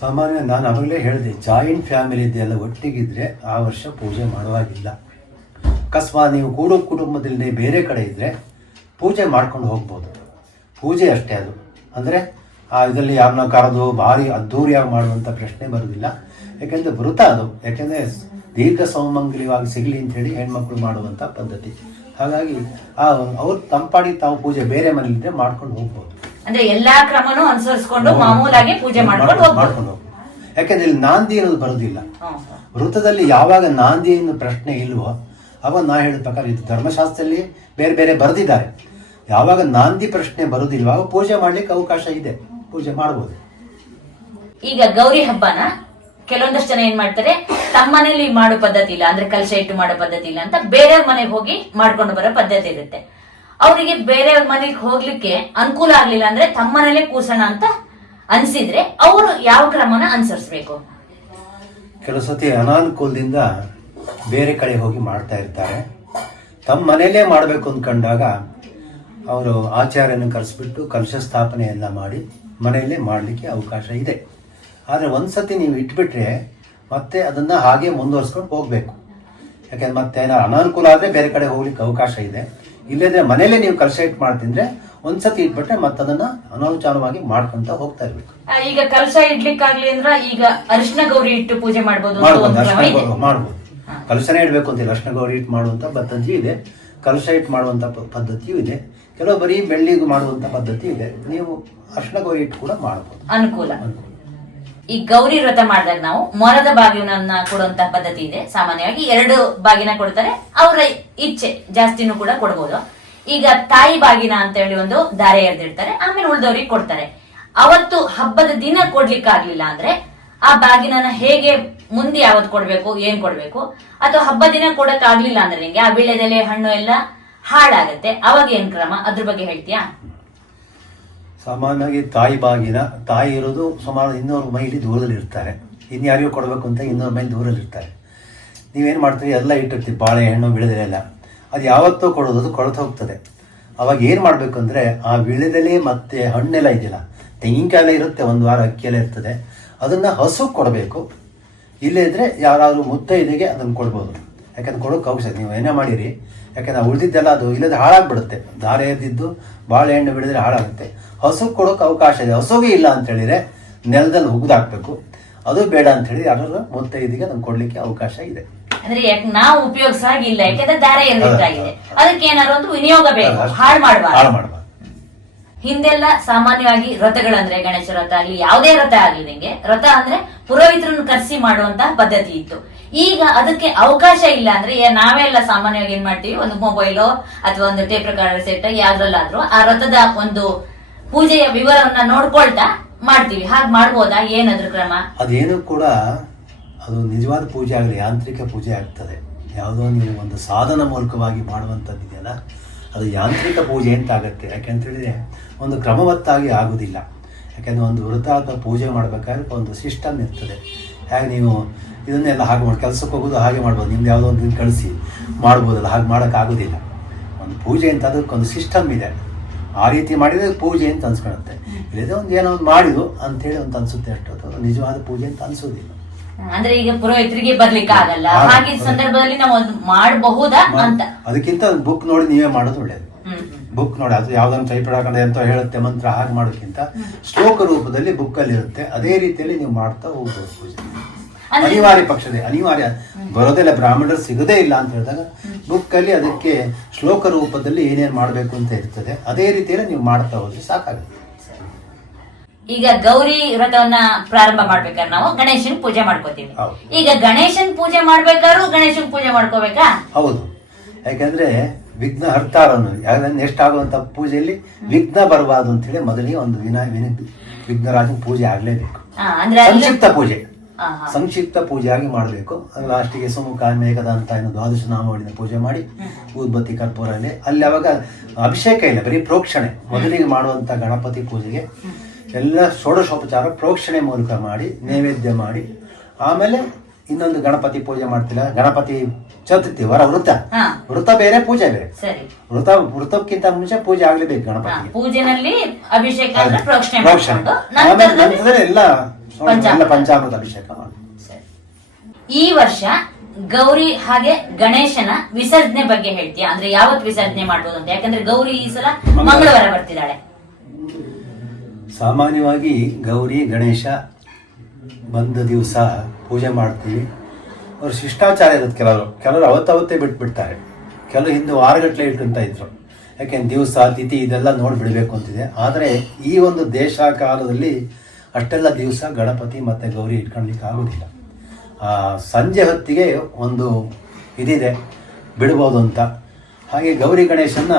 ಸಾಮಾನ್ಯ ನಾನು ಅವಾಗಲೇ ಹೇಳಿದೆ ಜಾಯಿಂಟ್ ಫ್ಯಾಮಿಲಿ ಇದೆಲ್ಲ ಒಟ್ಟಿಗಿದ್ರೆ ಆ ವರ್ಷ ಪೂಜೆ ಮಾಡುವಾಗಿಲ್ಲ. ಅಕಸ್ಮಾತ್ ನೀವು ಕೂಡು ಕುಟುಂಬದಲ್ಲಿ ಬೇರೆ ಕಡೆ ಇದ್ದರೆ ಪೂಜೆ ಮಾಡ್ಕೊಂಡು ಹೋಗ್ಬೋದು. ಪೂಜೆ ಅಷ್ಟೇ ಅದು. ಅಂದರೆ ಆ ಇದರಲ್ಲಿ ಯಾರನ್ನ ಕರೆದು ಭಾರಿ ಅದ್ಧೂರಿಯಾಗಿ ಮಾಡುವಂಥ ಪ್ರಶ್ನೆ ಬರೋದಿಲ್ಲ. ಯಾಕೆಂದರೆ ವೃತ ಅದು. ಯಾಕೆಂದರೆ ದೀರ್ಘ ಸೌಮಂಗಲಿವಾಗಿ ಸಿಗಲಿ ಅಂತೇಳಿ ಹೆಣ್ಮಕ್ಳು ಮಾಡುವಂಥ ಪದ್ಧತಿ. ಹಾಗಾಗಿ ಆ ಅವ್ರು ತಂಪಾಡಿ ತಾವು ಪೂಜೆ ಬೇರೆ ಮನೆಯಲ್ಲಿದ್ದರೆ ಮಾಡ್ಕೊಂಡು ಹೋಗ್ಬೋದು. ಅಂದ್ರೆ ಎಲ್ಲಾ ಕ್ರಮನೂ ಅನುಸರಿಸಿಕೊಂಡು ಮಾಮೂಲಾಗಿ ಪೂಜೆ ಮಾಡ್ಕೊಂಡು ಮಾಡ್ಕೊಂಡು ಯಾಕೆಂದ್ರೆ ಇಲ್ಲಿ ನಾಂದಿ ಅನ್ನೋದು ಬರೋದಿಲ್ಲ. ವೃತ್ತದಲ್ಲಿ ಯಾವಾಗ ನಾಂದಿ ಅನ್ನೋ ಪ್ರಶ್ನೆ ಇಲ್ವೋ ಅವಾಗ ನಾ ಹೇಳಿದ ಪ್ರಕಾರ ಇದು ಧರ್ಮಶಾಸ್ತ್ರದಲ್ಲಿ ಬೇರೆ ಬೇರೆ ಬರೆದಿದ್ದಾರೆ. ಯಾವಾಗ ನಾಂದಿ ಪ್ರಶ್ನೆ ಬರೋದಿಲ್ವಾ ಅವಾಗ ಪೂಜೆ ಮಾಡ್ಲಿಕ್ಕೆ ಅವಕಾಶ ಇದೆ. ಪೂಜೆ ಮಾಡ್ಬೋದು. ಈಗ ಗೌರಿ ಹಬ್ಬನ? ಕೆಲವೊಂದಷ್ಟು ಜನ ಏನ್ ಮಾಡ್ತಾರೆ ತಮ್ಮ ಮನೇಲಿ ಮಾಡೋ ಪದ್ಧತಿ ಇಲ್ಲ, ಅಂದ್ರೆ ಕಲಶ ಇಟ್ಟು ಮಾಡೋ ಪದ್ಧತಿ ಇಲ್ಲ ಅಂತ ಬೇರೆಯವ್ರ ಮನೆಗೆ ಹೋಗಿ ಮಾಡ್ಕೊಂಡು ಬರೋ ಪದ್ಧತಿ ಇರುತ್ತೆ. ಅವರಿಗೆ ಬೇರೆಯವ್ರ ಮನೆಗೆ ಹೋಗ್ಲಿಕ್ಕೆ ಅನುಕೂಲ ಆಗ್ಲಿಲ್ಲ ಅಂದ್ರೆ ತಮ್ಮ ಮನೇಲೆ ಕೂರ್ಸೋಣ ಅಂತ ಅನ್ಸಿದ್ರೆ ಅವರು ಯಾವ ಕ್ರಮನ ಅನುಸರಿಸಬೇಕು? ಕೆಲವು ಸತಿ ಅನಾನುಕೂಲದಿಂದ ಬೇರೆ ಕಡೆ ಹೋಗಿ ಮಾಡ್ತಾ ಇರ್ತಾರೆ. ತಮ್ಮ ಮನೆಯಲ್ಲೇ ಮಾಡಬೇಕು ಅಂದ್ಕೊಂಡಾಗ ಅವರು ಆಚಾರ್ಯನ ಕರೆಸ್ಬಿಟ್ಟು ಕಲಶ ಸ್ಥಾಪನೆ ಎಲ್ಲ ಮಾಡಿ ಮನೆಯಲ್ಲೇ ಮಾಡಲಿಕ್ಕೆ ಅವಕಾಶ ಇದೆ. ಆದರೆ ಒಂದು ಸತಿ ನೀವು ಇಟ್ಬಿಟ್ರೆ ಮತ್ತೆ ಅದನ್ನು ಹಾಗೆ ಮುಂದುವರ್ಸ್ಕೊಂಡು ಹೋಗಬೇಕು. ಯಾಕೆಂದ್ರೆ ಮತ್ತೆ ಏನಾದ್ರು ಅನಾನುಕೂಲ ಆದರೆ ಬೇರೆ ಕಡೆ ಹೋಗ್ಲಿಕ್ಕೆ ಅವಕಾಶ ಇದೆ. ಇಲ್ಲದ್ರೆ ಮನೇಲೆ ನೀವು ಕಲಶ ಇಟ್ ಮಾಡ್ತಿದ್ರೆ ಒಂದ್ಸತಿ ಇಟ್ಬಿಟ್ರೆ ಮತ್ತೆ ಅದನ್ನ ಅನಾನುಚಾರವಾಗಿ ಮಾಡ್ಕೊಂತ ಹೋಗ್ತಾ ಇರ್ಬೇಕು. ಈಗ ಕಲಶ ಇಡ್ಲಿಕ್ಕಾಗ್ಲಿ ಅಂದ್ರೆ ಈಗ ಅರಿಶಿನ ಗೌರಿ ಇಟ್ಟು ಪೂಜೆ ಮಾಡಬಹುದು ಅಂತ ಮಾಡ್ಬೋದು ಮಾಡ್ಬೋದು. ಕಲಶನೇ ಇಡಬೇಕು ಅಂತಿಲ್ಲ ಅರ್ಶನ ಗೌರಿ ಇಟ್ಟು ಮಾಡುವಂತ ಪದ್ಧತಿಯೂ ಇದೆ. ಕಲಶ ಇಟ್ಟು ಮಾಡುವಂತ ಪದ್ಧತಿಯೂ ಇದೆ. ಕೆಲವು ಬರೀ ಬೆಳ್ಳಿಗೆ ಮಾಡುವಂಥ ಪದ್ಧತಿ ಇದೆ. ನೀವು ಅರ್ಶನ ಗೌರಿ ಇಟ್ಟು ಕೂಡ ಮಾಡ್ಬೋದು. ಅನುಕೂಲ. ಈ ಗೌರಿ ವ್ರತ ಮಾಡಿದಾಗ ನಾವು ಮೊರದ ಬಾಗಿನನ್ನ ಕೊಡುವಂತ ಪದ್ಧತಿ ಇದೆ. ಸಾಮಾನ್ಯವಾಗಿ ಎರಡು ಬಾಗಿನ ಕೊಡ್ತಾರೆ. ಅವರ ಇಚ್ಛೆ ಜಾಸ್ತಿನೂ ಕೂಡ ಕೊಡ್ಬೋದು. ಈಗ ತಾಯಿ ಬಾಗಿನ ಅಂತ ಹೇಳಿ ಒಂದು ದಾರೆ ಎರೆದಿರ್ತಾರೆ ಆಮೇಲೆ ಉಳಿದವ್ರಿಗೆ ಕೊಡ್ತಾರೆ. ಅವತ್ತು ಹಬ್ಬದ ದಿನ ಕೊಡ್ಲಿಕ್ಕೆ ಆಗ್ಲಿಲ್ಲ ಅಂದ್ರೆ ಆ ಬಾಗಿನ ಹೇಗೆ ಮುಂದೆ ಯಾವತ್ ಕೊಡ್ಬೇಕು, ಏನ್ ಕೊಡ್ಬೇಕು? ಅಥವಾ ಹಬ್ಬ ದಿನ ಕೊಡಕ್ ಆಗ್ಲಿಲ್ಲ ಅಂದ್ರೆ ನಿಂಗೆ ಆ ಬಿಳೆದೆಲೆ ಹಣ್ಣು ಎಲ್ಲ ಹಾಳಾಗತ್ತೆ. ಅವಾಗ ಏನ್ ಕ್ರಮ? ಅದ್ರ ಬಗ್ಗೆ ಹೇಳ್ತೀಯಾ? ಸಾಮಾನ್ಯವಾಗಿ ತಾಯಿ ಬಾಗಿನ, ತಾಯಿ ಇರೋದು ಸುಮಾರು ಇನ್ನೂರು ಮೈಲಿ ದೂರದಲ್ಲಿ ಇರ್ತಾರೆ. ಇನ್ಯಾರಿಗೂ ಕೊಡಬೇಕು ಅಂತ ಇನ್ನೂರು ಮೈಲಿ ದೂರದಲ್ಲಿ ಇರ್ತಾರೆ. ನೀವೇನು ಮಾಡ್ತೀರಿ? ಎಲ್ಲ ಇಟ್ಟಿರ್ತೀವಿ. ಬಾಳೆಹಣ್ಣು ಬಿಳೆದೆಲೆ ಅದು ಯಾವತ್ತೂ ಕೊಡೋದು ಕೊಳತು ಹೋಗ್ತದೆ. ಅವಾಗ ಏನು ಮಾಡಬೇಕು ಅಂದರೆ, ಆ ವಿಳೆದೆಲೆ ಮತ್ತು ಹಣ್ಣೆಲ್ಲ ಇದೆಯಲ್ಲ, ತೆಂಗಿನಕಾಯಿ ಎಲ್ಲ ಇರುತ್ತೆ, ಒಂದು ವಾರ ಅಕ್ಕಿಯಲ್ಲೇ ಇರ್ತದೆ. ಅದನ್ನು ಹಸು ಕೊಡಬೇಕು. ಇಲ್ಲೇ ಯಾರಾದರೂ ಯಾರಾದ್ರು ಮುತ್ತೈದೆಗೆ ಅದನ್ನು ಕೊಡ್ಬೋದು. ಯಾಕಂದ್ರೆ ಕೊಡೋಕೆ ಅವಶ್ಯ ನೀವು ಏನೇ ಮಾಡಿರಿ. ಯಾಕಂದ್ರೆ ಉಳಿದಿದ್ದೆಲ್ಲ ಅದು ಇಲ್ಲದ ಹಾಳಾಗ್ಬಿಡುತ್ತೆ. ದಾರೆ ಎದ್ದಿದ್ದು, ಬಾಳೆಹಣ್ಣು ಬಿಡಿದ್ರೆ ಹಾಳಾಗುತ್ತೆ. ಹಸು ಕೊಡೋಕೆ ಅವಕಾಶ ಇದೆ. ಹಸುಗೆ ಇಲ್ಲ ಅಂತ ಹೇಳಿದ್ರೆ ನೆಲದಲ್ಲಿ ಹುಗ್ದಾಕ್ಬೇಕು ಅದು ಬೇಡ ಅಂತ ಹೇಳಿ ಯಾರು ಮುತ್ತೈದಿಗೆ ನಮ್ಗೆ ಕೊಡ್ಲಿಕ್ಕೆ ಅವಕಾಶ ಇದೆ. ಅಂದ್ರೆ ಯಾಕೆ ನಾವು ಉಪಯೋಗಿಸಾಗಿಲ್ಲ ಯಾಕಂದ್ರೆ ದಾರ. ಅದಕ್ಕೆ ಏನಾದ್ರು ಒಂದು ವಿನಿಯೋಗ ಬೇಕು. ಹಾಳು ಮಾಡಬಾರ್ದು. ಹಿಂದೆಲ್ಲ ಸಾಮಾನ್ಯವಾಗಿ ರಥಗಳಂದ್ರೆ ಗಣೇಶ ರಥ ಆಗ್ಲಿ ಯಾವುದೇ ರಥ ಆಗ್ಲಿ ನಿಮಗೆ ರಥ ಅಂದ್ರೆ ಪುರೋಹಿತರನ್ನು ಕರೆಸಿ ಮಾಡುವಂತಹ ಪದ್ಧತಿ ಇತ್ತು. ಈಗ ಅದಕ್ಕೆ ಅವಕಾಶ ಇಲ್ಲ ಅಂದ್ರೆ ನಾವೆಲ್ಲ ನಾವೇ ಎಲ್ಲ ಸಾಮಾನ್ಯವಾಗಿ ಏನ್ ಮಾಡ್ತೀವಿ? ಒಂದು ಮೊಬೈಲೋ ಅಥವಾ ಒಂದು ಟೇಪ್ ಪ್ರಕಾರ ಸೆಟ್ ಯಾವ್ದ್ರಲ್ಲಾದ್ರೂ ಆ ರಥದ ಒಂದು ಪೂಜೆಯ ವಿವರವನ್ನ ನೋಡ್ಕೊಳ್ತಾ ಮಾಡ್ತೀವಿ. ಹಾಗೆ ಮಾಡ್ಬೋದಾ? ಏನಾದ್ರು ಕ್ರಮ? ಅದೇನು ಕೂಡ ಅದು ನಿಜವಾದ ಪೂಜೆ ಆಗಲಿ, ಯಾಂತ್ರಿಕ ಪೂಜೆ ಆಗ್ತದೆ. ಯಾವುದೋ ನೀವು ಒಂದು ಸಾಧನ ಮೂಲಕವಾಗಿ ಮಾಡುವಂಥದ್ದು ಇದೆಯಲ್ಲ, ಅದು ಯಾಂತ್ರಿಕ ಪೂಜೆ ಅಂತ ಆಗುತ್ತೆ. ಯಾಕೆಂತ ಹೇಳಿದ್ರೆ, ಒಂದು ಕ್ರಮವತ್ತಾಗಿ ಆಗುವುದಿಲ್ಲ ಯಾಕೆಂದರೆ ಒಂದು ವೃತ ಅಥವಾ ಪೂಜೆ ಮಾಡಬೇಕಾದ್ರೆ ಒಂದು ಸಿಸ್ಟಮ್ ಇರ್ತದೆ. ಹೇಗೆ ನೀವು ಇದನ್ನೆಲ್ಲ ಹಾಗೆ ಮಾಡಿ, ಕೆಲಸಕ್ಕೆ ಹೋಗೋದು ಹಾಗೆ ಮಾಡ್ಬೋದು. ನಿಮ್ದು ಯಾವುದೋ ಒಂದು ಕಳಿಸಿ, ಮಾಡ್ಬೋದಲ್ಲ. ಹಾಗೆ ಮಾಡೋಕ್ಕಾಗೋದಿಲ್ಲ. ಒಂದು ಪೂಜೆ ಅಂತ ಅದಕ್ಕೊಂದು ಸಿಸ್ಟಮ್ ಇದೆ. ಆ ರೀತಿ ಮಾಡಿದರೆ ಪೂಜೆ ಅಂತ ಅನ್ಸ್ಕೊಳುತ್ತೆ ಇಲ್ಲದೆ ಒಂದು ಏನೋ ಒಂದು ಮಾಡಿದು ಅಂತೇಳಿ ಅಂತ ಅನ್ಸುತ್ತೆ ಅಷ್ಟೊತ್ತು ನಿಜವಾದ ಪೂಜೆ ಅಂತ ಅನ್ಸೋದಿಲ್ಲ. ಅಂದ್ರೆ ಈಗ ಪುರೋಹಿತರಿಗೆ ಬರ್ಲಿಕ್ಕೆ ಆಗಲ್ಲ. ಹಾಗೆ ಸಂದರ್ಭದಲ್ಲಿ ನಾವು ಒಂದು ಮಾಡಬಹುದಾ ಅಂತ. ಅದಕ್ಕಿಂತ ಬುಕ್ ನೋಡಿ ನೀವೇ ಮಾಡೋದು ಒಳ್ಳೇದು. ಬುಕ್ ನೋಡಿ ಅದು ಯಾವ್ದನ್ನು ಟೈಪ್ ಹಾಕೊಂಡೆ ಅಂತ ಹೇಳುತ್ತೆ ಮಂತ್ರ ಹಾಗೆ ಮಾಡೋಕ್ಕಿಂತ ಶ್ಲೋಕ ರೂಪದಲ್ಲಿ ಬುಕ್ಕಲ್ಲಿ ಇರುತ್ತೆ ಅದೇ ರೀತಿಯಲ್ಲಿ ನೀವು ಮಾಡ್ತಾ ಹೋಗ್ಬೋದು ಪೂಜೆ. ಅನಿವಾರ್ಯ. ಪಕ್ಷದೇ ಅನಿವಾರ್ಯ. ಬರೋದಿಲ್ಲ ಬ್ರಾಹ್ಮಣರು ಸಿಗದೇ ಇಲ್ಲ ಅಂತ ಹೇಳಿದಾಗ ಬುಕ್ಕಲ್ಲಿ ಅದಕ್ಕೆ ಶ್ಲೋಕ ರೂಪದಲ್ಲಿ ಏನೇನು ಮಾಡಬೇಕು ಅಂತ ಇರ್ತದೆ ಅದೇ ರೀತಿಯಲ್ಲಿ ನೀವು ಮಾಡ್ತಾ ಹೋದ್ರೆ ಸಾಕಾಗುತ್ತೆ. ಈಗ ಗೌರಿ ವ್ರತವನ್ನ ಪ್ರಾರಂಭ ಮಾಡ್ಬೇಕಾದ್ರೆ ನಾವು ಗಣೇಶನ್ ಪೂಜೆ ಮಾಡ್ಕೋತೀವಿ. ಈಗ ಗಣೇಶನ್ ಪೂಜೆ ಮಾಡ್ಬೇಕಾದ್ರೂ ಗಣೇಶನ್ ಪೂಜೆ ಮಾಡ್ಕೋಬೇಕಾ? ಹೌದು. ಯಾಕಂದ್ರೆ ವಿಘ್ನ ಹರ್ತಾರನು ಯಾಕಂದ್ರೆ ನೆಕ್ಸ್ಟ್ ಆಗುವಂತ ಪೂಜೆಯಲ್ಲಿ ವಿಘ್ನ ಬರಬಾರ್ದು ಅಂತ ಹೇಳಿ ಮೊದಲಿಗೆ ಒಂದು ವಿನ ವಿಘ್ನರಾಜನ ಪೂಜೆ ಆಗ್ಲೇಬೇಕು. ಸಂಕ್ಷಿಪ್ತ ಪೂಜೆ. ಸಂಕ್ಷಿಪ್ತ ಪೂಜೆಯಾಗಿ ಮಾಡಬೇಕು. ಲಾಸ್ಟಿಗೆ ಸುಮುಖ ಮೇಘದಂತ ಏನು ದ್ವಾದಶ ನಾಮಗಳಿಂದ ಪೂಜೆ ಮಾಡಿ ಊದ್ಬತ್ತಿ ಕರ್ಪೂರ ಅಲ್ಲಿ ಅಲ್ಲಿ ಅವಾಗ ಅಭಿಷೇಕ ಇಲ್ಲ ಬರೀ ಪ್ರೋಕ್ಷಣೆ. ಮೊದಲಿಗೆ ಮಾಡುವಂಥ ಗಣಪತಿ ಪೂಜೆಗೆ ಎಲ್ಲ ಷೋಡಶೋಪಚಾರ ಪ್ರೋಕ್ಷಣೆ ಮೂಲಕ ಮಾಡಿ ನೈವೇದ್ಯ ಮಾಡಿ. ಆಮೇಲೆ ಇನ್ನೊಂದು ಗಣಪತಿ ಪೂಜೆ ಮಾಡ್ತಿಲ್ಲ ಗಣಪತಿ ಚತುರ್ಥಿ ವರ ವೃತ. ವೃತ ಬೇರೆ ಪೂಜೆ ಬೇರೆ. ವೃತ ವೃತಕ್ಕಿಂತ ಮುಂಚೆ ಪೂಜೆ ಆಗ್ಲೇಬೇಕು ಗಣಪತಿ ಪೂಜೆನಲ್ಲಿ ಅಭಿಷೇಕ ಪ್ರೋಕ್ಷಣೆ ಆಮೇಲೆ ನಂತರದಲ್ಲಿ ಎಲ್ಲ ಪಂಚಾಮೃತ. ಪಂಚಾಮೃತ ಅಭಿಷೇಕ ಮಾಡಿ. ಈ ವರ್ಷ ಗೌರಿ ಹಾಗೆ ಗಣೇಶನ ವಿಸರ್ಜನೆ ಬಗ್ಗೆ ಹೇಳ್ತೀಯ? ಅಂದ್ರೆ ಯಾವತ್ ವಿಸರ್ಜನೆ ಮಾಡ್ಬೋದು ಅಂತ? ಯಾಕಂದ್ರೆ ಗೌರಿ ಈ ಸಲ ಮಂಗಳವಾರ. ಬರ್ತಿದ್ದಾಳೆ. ಸಾಮಾನ್ಯವಾಗಿ ಗೌರಿ ಗಣೇಶ ಬಂದ ದಿವಸ ಪೂಜೆ ಮಾಡ್ತೀವಿ. ಅವ್ರು ಶಿಷ್ಟಾಚಾರ ಇರುತ್ತೆ ಕೆಲವರು. ಕೆಲವರು ಅವತ್ತವತ್ತೇ ಬಿಟ್ಬಿಡ್ತಾರೆ. ಕೆಲವರು ಹಿಂದೆ ವಾರಗಟ್ಟಲೆ ಇಟ್ಟಂತ ಇದ್ರು. ಯಾಕೆಂದ್ರೆ ದಿವಸ ತಿಥಿ ಇದೆಲ್ಲ ನೋಡ್ಬಿಡ್ಬೇಕು ಅಂತಿದೆ. ಆದರೆ ಈ ಒಂದು ದೇಶ ಕಾಲದಲ್ಲಿ ಅಷ್ಟೆಲ್ಲ ದಿವಸ ಗಣಪತಿ ಮತ್ತು ಗೌರಿ ಇಟ್ಕೊಳ್ಲಿಕ್ಕೆ ಆಗೋದಿಲ್ಲ. ಆ, ಸಂಜೆ ಹೊತ್ತಿಗೆ ಒಂದು ಇದಿದೆ ಬಿಡ್ಬೋದು ಅಂತ. ಹಾಗೆ ಗೌರಿ ಗಣೇಶನ್ನ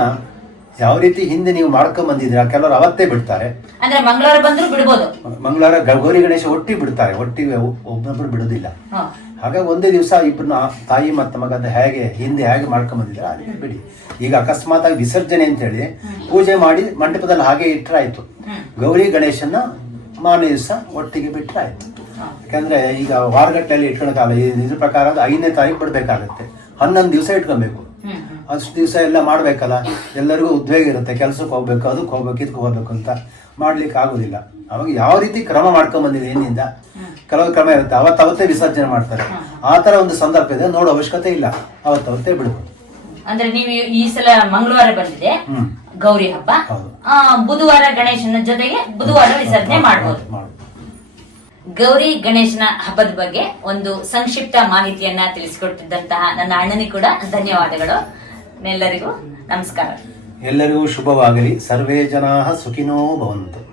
ಯಾವ ರೀತಿ ಹಿಂದೆ ನೀವು ಮಾಡ್ಕೊಂಡ್ ಬಂದಿದ್ದೀರಾ ಕೆಲವರು ಅವತ್ತೇ ಬಿಡ್ತಾರೆ. ಅಂದ್ರೆ ಮಂಗಳವಾರ ಬಂದ್ರು ಬಿಡ್ಬೋದು. ಮಂಗಳವಾರ ಗ- ಗೌರಿ ಗಣೇಶ ಒಟ್ಟಿ ಬಿಡ್ತಾರೆ ಒಟ್ಟಿ ಒಬ್ಬೊಬ್ರು ಬಿಡೋದಿಲ್ಲ. ಹಾಗಾಗಿ ಒಂದೇ ದಿವಸ ಇಬ್ಬರನ್ನ ತಾಯಿ ಮತ್ತು ಮಗ ಅಂತ ಹೇಗೆ ಹಿಂದೆ ಹೇಗೆ ಮಾಡ್ಕೊಂಡ್ ಬಂದಿದ್ದಾರೆ ಹಾಗೆ ಬಿಡಿ. ಈಗ ಅಕಸ್ಮಾತ್ ಆಗಿ ವಿಸರ್ಜನೆ ಅಂತ ಹೇಳಿ ಪೂಜೆ ಮಾಡಿ ಮಂಟಪದಲ್ಲಿ ಹಾಗೆ ಇಟ್ಟರೆ ಆಯ್ತು ಗೌರಿ ಗಣೇಶನ್ನ ಮಾರನೇ ದಿವಸ ಒಟ್ಟಿಗೆ ಬಿಟ್ಟರೆ ಆಯಿತು. ಯಾಕಂದರೆ ಈಗ ವಾರಗಟ್ಟಲೆಯಲ್ಲಿ ಇಟ್ಕೊಳಕ್ಕಾಗಲ್ಲ ಈ- ಇದ್ರ ಪ್ರಕಾರ ಅದು ಐದನೇ ತಾರೀಕು ಬಿಡಬೇಕಾಗತ್ತೆ. ಹನ್ನೊಂದು ದಿವಸ ಇಟ್ಕೊಬೇಕು. ಅಷ್ಟು ದಿವಸ ಎಲ್ಲ ಮಾಡಬೇಕಲ್ಲ ಎಲ್ಲರಿಗೂ ಉದ್ವೇಗ ಇರುತ್ತೆ ಕೆಲಸಕ್ಕೆ ಹೋಗ್ಬೇಕು ಅದಕ್ಕೆ ಹೋಗ್ಬೇಕು ಇದಕ್ಕೆ ಹೋಗ್ಬೇಕು ಅಂತ ಮಾಡ್ಲಿಕ್ಕೆ ಆಗೋದಿಲ್ಲ. ಅವಾಗ ಯಾವ ರೀತಿ ಕ್ರಮ ಮಾಡ್ಕೊಂಬಂದಿದೆ ಏನಿಂದ ಕೆಲವು ಕ್ರಮ ಇರುತ್ತೆ. ಅವತ್ತವತ್ತೇ ವಿಸರ್ಜನೆ ಮಾಡ್ತಾರೆ. ಆ ಥರ ಒಂದು ಸಂದರ್ಭ ಇದೆ ನೋಡೋ ಅವಶ್ಯಕತೆ ಇಲ್ಲ. ಅವತ್ತವತ್ತೇ ಬಿಡಬಹುದು ಅಂದ್ರೆ ನೀವು ಈ ಸಲ ಮಂಗಳವಾರ ಬಂದಿದೆ. ಗೌರಿ ಹಬ್ಬ. ಹೌದು. ಆ, ಬುಧವಾರ ಗಣೇಶನ ಜೊತೆಗೆ ಬುಧವಾರ ವಿಸರ್ಜನೆ ಮಾಡಬಹುದು ಮಾಡ್ಬೋದು. ಗೌರಿ ಗಣೇಶನ ಹಬ್ಬದ ಬಗ್ಗೆ ಒಂದು ಸಂಕ್ಷಿಪ್ತ ಮಾಹಿತಿಯನ್ನ ತಿಳಿಸಿಕೊಟ್ಟಿದ್ದಂತಹ ನನ್ನ ಅಣ್ಣನಿಗೆ ಕೂಡ ಧನ್ಯವಾದಗಳು. ಎಲ್ಲರಿಗೂ ನಮಸ್ಕಾರ. ಎಲ್ಲರಿಗೂ ಶುಭವಾಗಲಿ. ಸರ್ವೇ ಜನಾ ಸುಖಿನೋ ಭವಂತು.